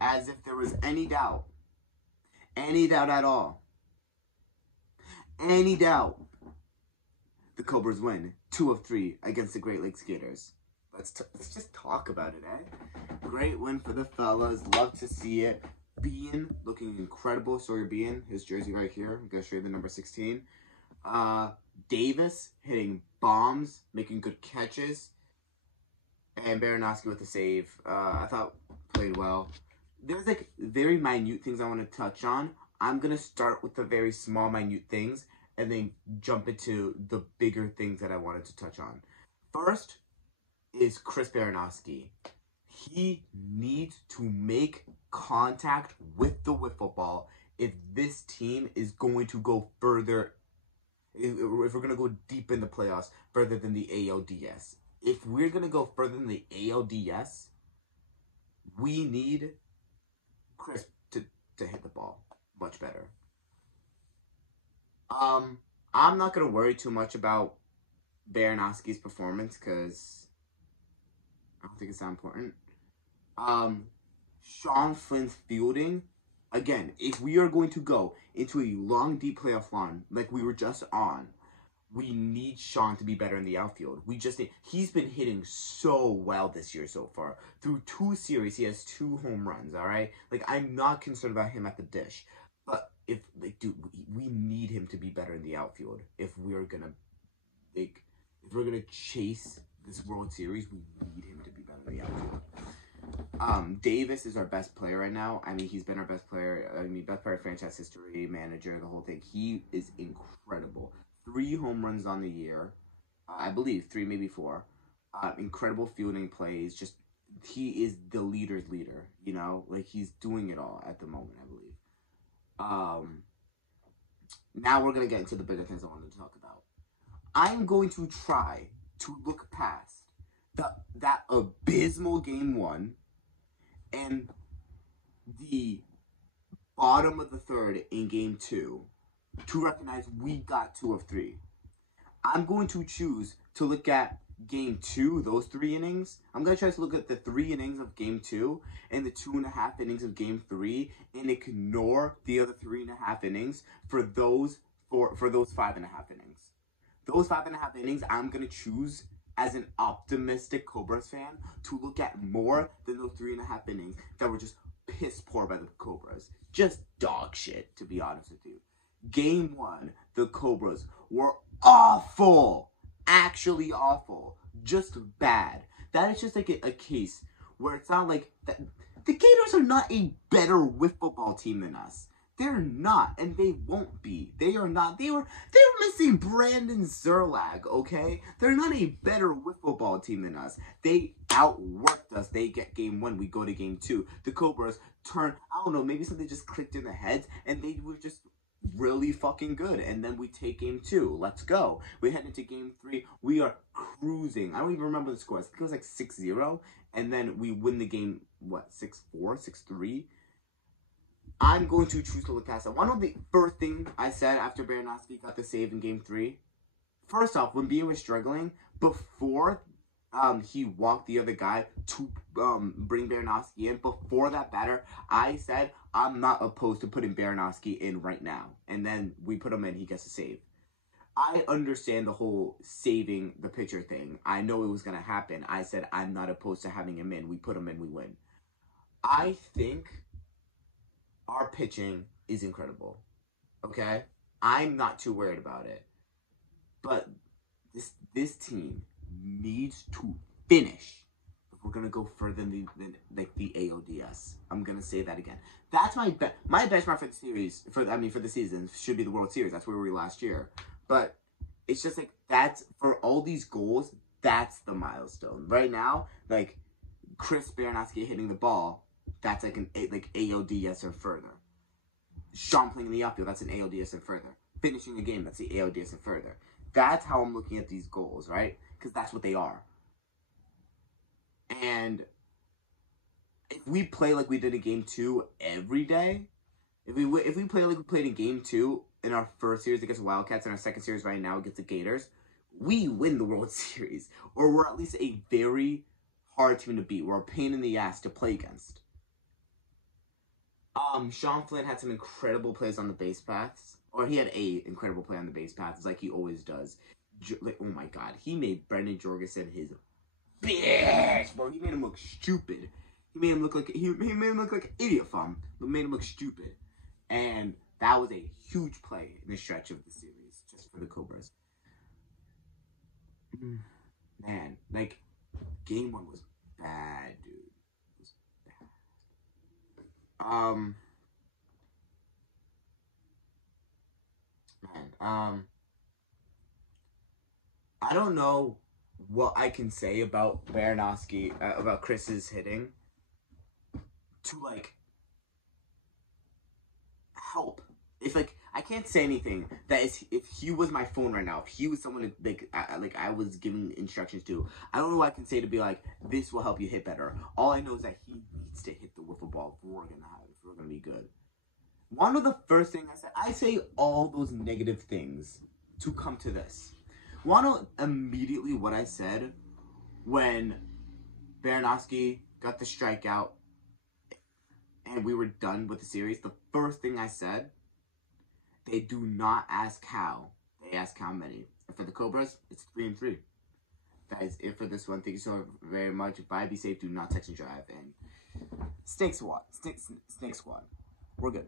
as if there was any doubt at all, any doubt, the Cobras win 2 of 3 against the Great Lakes Gators. Let's just talk about it, eh? Great win for the fellas. Love to see it. Bean looking incredible. Sawyer Bean, his jersey right here. I'm gonna show you the number 16. Davis hitting bombs, making good catches, and Baranowski with the save. I thought played well. There's like very minute things I want to touch on. I'm gonna start with the very small, minute things, and then jump into the bigger things that I wanted to touch on. First is Chris Baranowski. He needs to make contact with the wiffle ball if this team is going to go further, if we're going to go deep in the playoffs, further than the ALDS. If we're going to go further than the ALDS, we need Chris to hit the ball much better. I'm not going to worry too much about Baranowski's performance because I don't think it's that important. Sean Flynn's fielding, again, if we are going to go into a long, deep playoff run like we were just on, we need Sean to be better in the outfield. He's been hitting so well this year so far. Through 2 series, he has 2 home runs, all right? Like, I'm not concerned about him at the dish. But, we need him to be better in the outfield. If we're gonna chase this World Series, we need him to be better in the outfield. Davis is our best player right now. I mean, he's been our best player. Best player, franchise history, manager, the whole thing. He is incredible. 3 home runs on the year. I believe 3, maybe 4. Incredible fielding plays. Just, he is the leader's leader, you know? Like, he's doing it all at the moment, I believe. Now we're going to get into the bigger things I wanted to talk about. I'm going to try to look past that abysmal Game 1 and the bottom of the third in Game 2 to recognize we got 2 of 3. I'm going to choose to look at Game 2, those 3 innings. I'm going to try to look at the 3 innings of Game 2 and the 2.5 innings of Game 3 and ignore the other 3.5 innings for those 5.5 innings. Those 5.5 innings, I'm going to choose as an optimistic Cobras fan to look at more than those 3.5 innings that were just piss poor by the Cobras. Just dog shit, to be honest with you. Game 1, the Cobras were awful. Actually awful. Just bad. That is just like a case where it's not like that. The Gators are not a better wiffle ball team than us. They're not, and they won't be. They are not. They're missing Brandon Zerlag, okay? They're not a better wiffle ball team than us. They outworked us. They get Game 1. We go to Game 2. The Cobras turn, I don't know, maybe something just clicked in their heads, and they were just really fucking good. And then we take Game 2. Let's go. We head into Game 3. We are cruising. I don't even remember the score. I think it was like 6-0. And then we win the game, what, 6-4, 6-3? I'm going to choose to look past that. One of the first thing I said after Baranowski got the save in Game 3, first off, when Bean was struggling, before he walked the other guy to bring Baranowski in, before that batter, I said, I'm not opposed to putting Baranowski in right now. And then we put him in, he gets a save. I understand the whole saving the pitcher thing. I know it was going to happen. I said, I'm not opposed to having him in. We put him in, we win. I think our pitching is incredible. Okay? I'm not too worried about it. But this team needs to finish if we're going to go further than the ALDS. I'm going to say that again. That's my benchmark for the series, for the season, should be the World Series. That's where we were last year. But it's just like, that's, for all these goals, that's the milestone. Right now, like, Chris Baranowski hitting the ball, that's like an ALDS or further. Sean playing in the outfield, that's an ALDS and further. Finishing a game, that's the ALDS and further. That's how I'm looking at these goals, right? Because that's what they are. And if we play like we did in Game 2 every day, if we play like we played in Game 2 in our first series against the Wildcats and our second series right now against the Gators, we win the World Series. Or we're at least a very hard team to beat. We're a pain in the ass to play against. Sean Flynn had some incredible plays on the base paths. Or he had a incredible play on the base paths, like he always does. Like, oh my god, he made Brendan Jorgensen his bitch, bro. He made him look stupid. He made him look like he made him look like an idiot fam, but made him look stupid. And that was a huge play in the stretch of the series, just for the Cobras. Man, like, game one was bad, dude. It was bad. I don't know what I can say about Baranowski, about Chris's hitting to, like, help. If, like, I can't say anything that is, if he was my phone right now, if he was someone, like I was giving instructions to, I don't know what I can say to be like, this will help you hit better. All I know is that he needs to hit the wiffle ball if we're gonna be good. One of the first things I say all those negative things to come to this. Want to immediately what I said when Baranowski got the strikeout and we were done with the series? The first thing I said, they do not ask how, they ask how many. And for the Cobras, it's 3-3. That is it for this one. Thank you so very much. Bye, be safe, do not text and drive. And Snake Squad. We're good.